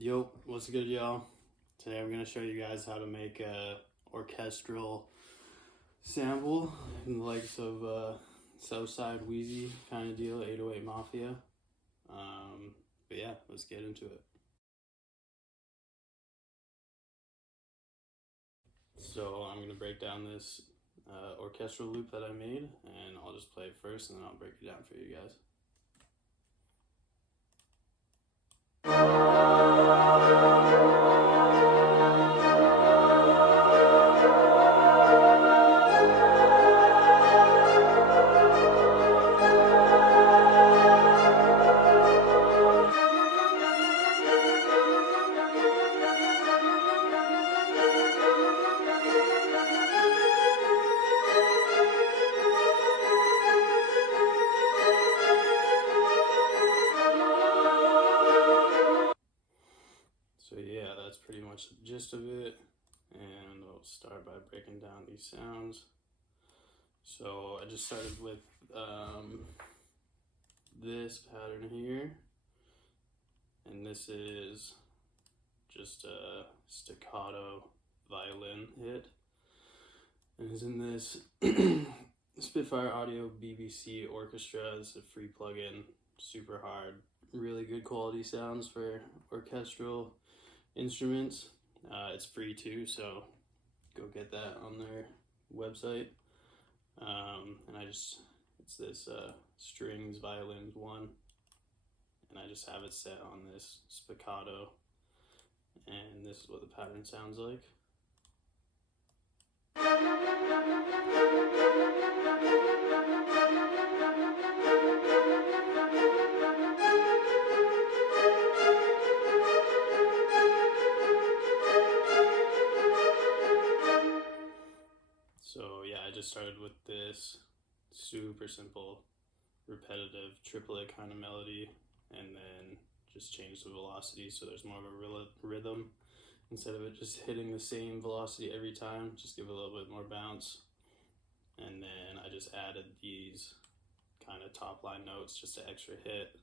Yo, what's good, y'all? Today I'm going to show you guys how to make a orchestral sample in the likes of Southside Wheezy kind of deal, 808 Mafia. But yeah, let's get into it. So I'm going to break down this orchestral loop that I made, and I'll just play it first and then I'll break it down for you guys. So yeah, that's pretty much the gist of it, and I'll start by breaking down these sounds. So I just started with this pattern here, and this is just a staccato violin hit, and it's in this Spitfire Audio BBC Orchestra. It's a free plugin, super hard, really good quality sounds for orchestral instruments. It's free too, so go get that on their website. And it's this strings violin one, and I just have it set on this spiccato, and this is what the pattern sounds like. So yeah, I just started with this super simple, repetitive triplet kind of melody, and then just changed the velocity so there's more of a rhythm. Instead of it just hitting the same velocity every time, just give it a little bit more bounce. And then I just added these kind of top line notes, just an extra hit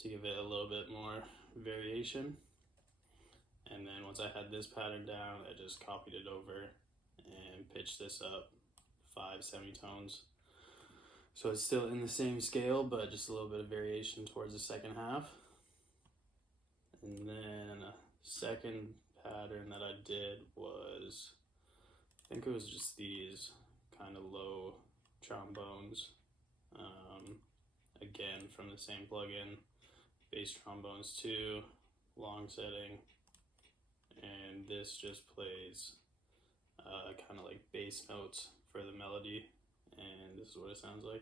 to give it a little bit more variation. And then once I had this pattern down, I just copied it over and pitched this up 5 semitones. So it's still in the same scale, but just a little bit of variation towards the second half. And then a second pattern that I did was, I think it was just these kind of low trombones. Again, from the same plugin, bass trombones too, long setting. And this just plays kind of like bass notes for the melody, and this is what it sounds like.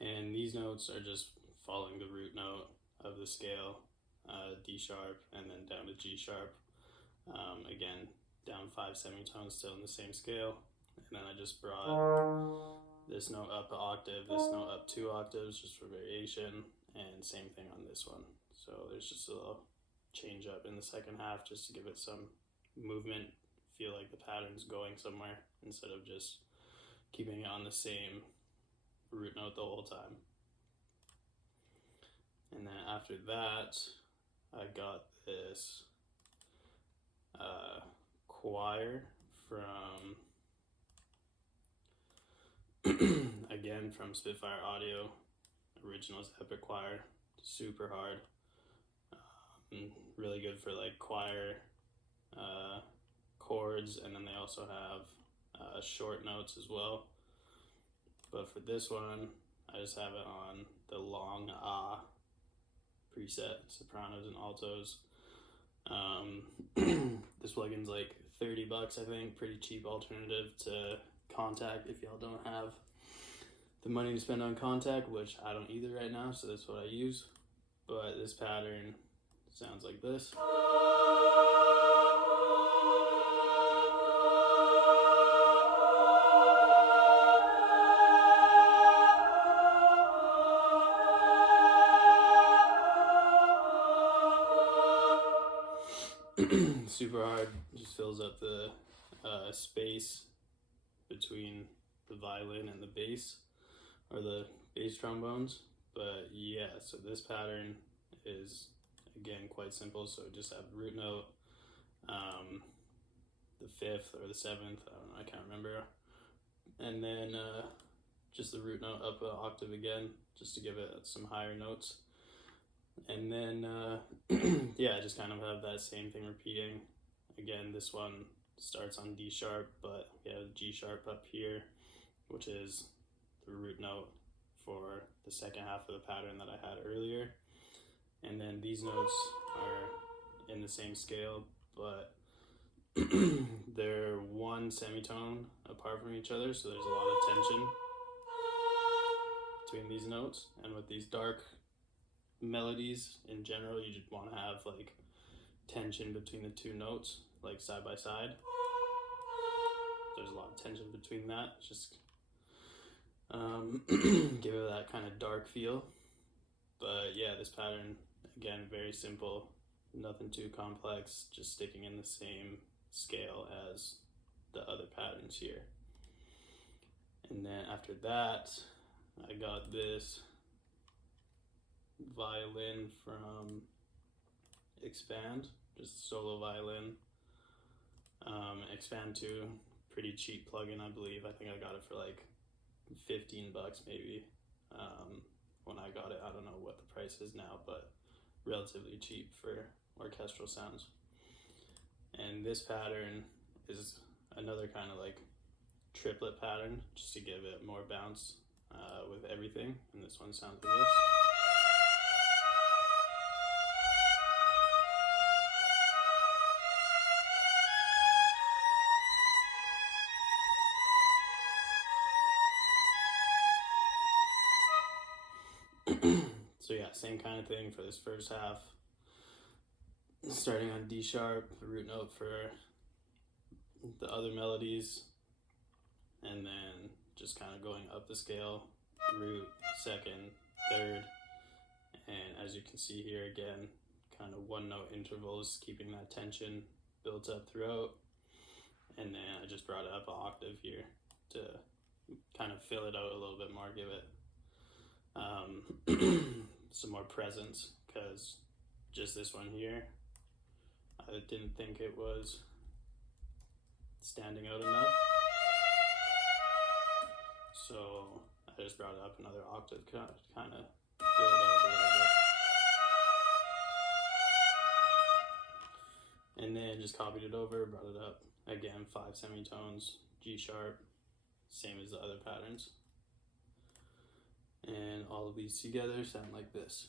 And these notes are just following the root note of the scale, D sharp, and then down to G sharp. Again, down 5 semitones, still in the same scale. And then I just brought this note up an octave, this note up 2 octaves just for variation, and same thing on this one. So there's just a little change up in the second half just to give it some movement, feel like the pattern's going somewhere instead of just keeping it on the same root note the whole time. And then after that, I got this choir from again from Spitfire Audio, originals Epic Choir, super hard, really good for like choir chords, and then they also have short notes as well. But for this one, I just have it on the long preset, sopranos and altos. This plugin's like $30, I think, pretty cheap alternative to Contact if y'all don't have the money to spend on Contact, which I don't either right now, so that's what I use. But this pattern sounds like this. super hard, just fills up the space between the violin and the bass, or the bass trombones. But yeah, so this pattern is again quite simple. So just have root note, the 5th or the 7th, I don't know, I can't remember, and then just the root note up an octave again, just to give it some higher notes. And then yeah, just kind of have that same thing repeating. Again, this one starts on D sharp, but we have G sharp up here, which is the root note for the second half of the pattern that I had earlier. And then these notes are in the same scale, but they're one semitone apart from each other, so there's a lot of tension between these notes. And with these dark melodies in general, you just want to have like tension between the two notes, like side by side. There's a lot of tension between that, just give it that kind of dark feel. But yeah, this pattern, again, very simple, nothing too complex, just sticking in the same scale as the other patterns here. And then after that, I got this violin from Expand, just solo violin. Expand 2, pretty cheap plugin, I believe. I think I got it for like $15 maybe. When I got it, I don't know what the price is now, but relatively cheap for orchestral sounds. And this pattern is another kind of like triplet pattern, just to give it more bounce with everything. And this one sounds like this. So yeah, same kind of thing for this first half. Starting on D sharp, root note for the other melodies, and then just kind of going up the scale, root, second, third, and as you can see here again, kind of one note intervals, keeping that tension built up throughout. And then I just brought it up an octave here to kind of fill it out a little bit more, give it some more presence, because just this one here, I didn't think it was standing out enough, so I just brought it up another octave, kind of fill it out a little bit, and then just copied it over, brought it up again 5 semitones, G sharp, same as the other patterns. And all of these together sound like this.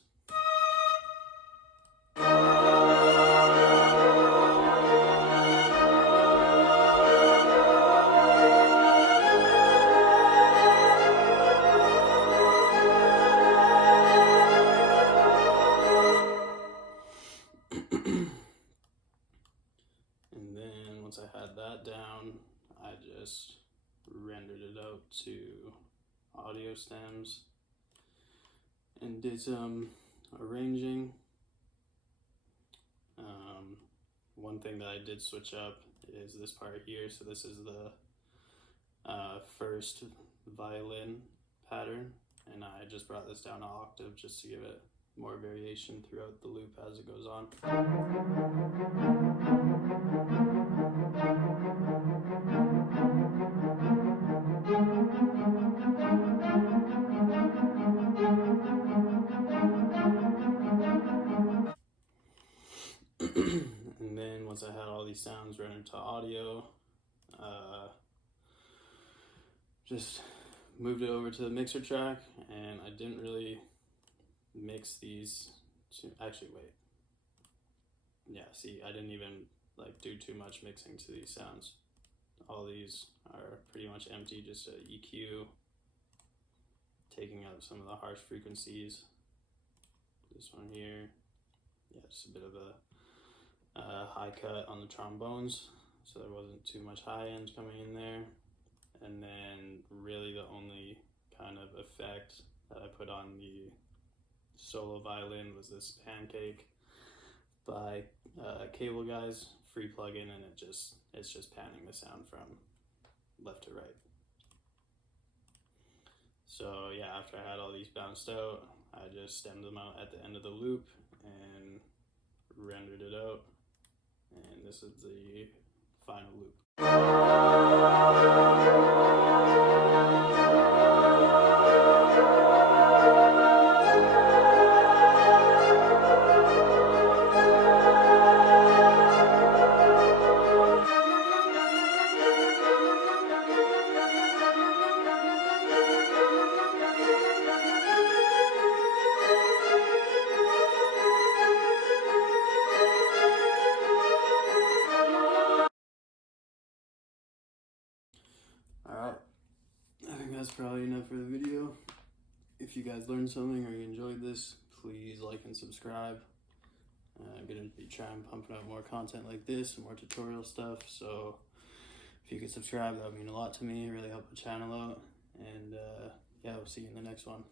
And then once I had that down, I just rendered it out to audio stems and did some arranging. One thing that I did switch up is this part here. So this is the first violin pattern, and I just brought this down an octave just to give it more variation throughout the loop as it goes on. And then once I had all these sounds rendered to audio, just moved it over to the mixer track, and I didn't really mix these actually wait, yeah, see, I didn't even like do too much mixing to these sounds. All these are pretty much empty, just a EQ, taking out some of the harsh frequencies. This one here, yeah, just a bit of a high cut on the trombones, so there wasn't too much high end coming in there. And then really the only kind of effect that I put on the solo violin was this pancake by cable guys, free plugin, and it's just panning the sound from left to right. So yeah, after I had all these bounced out, I just stemmed them out at the end of the loop and rendered it out, and this is the final loop. Alright, I think that's probably enough for the video. If you guys learned something or you enjoyed this, please like and subscribe. I'm going to be trying pumping out more content like this, more tutorial stuff, so if you could subscribe, that would mean a lot to me. It really help the channel out, and yeah, we'll see you in the next one.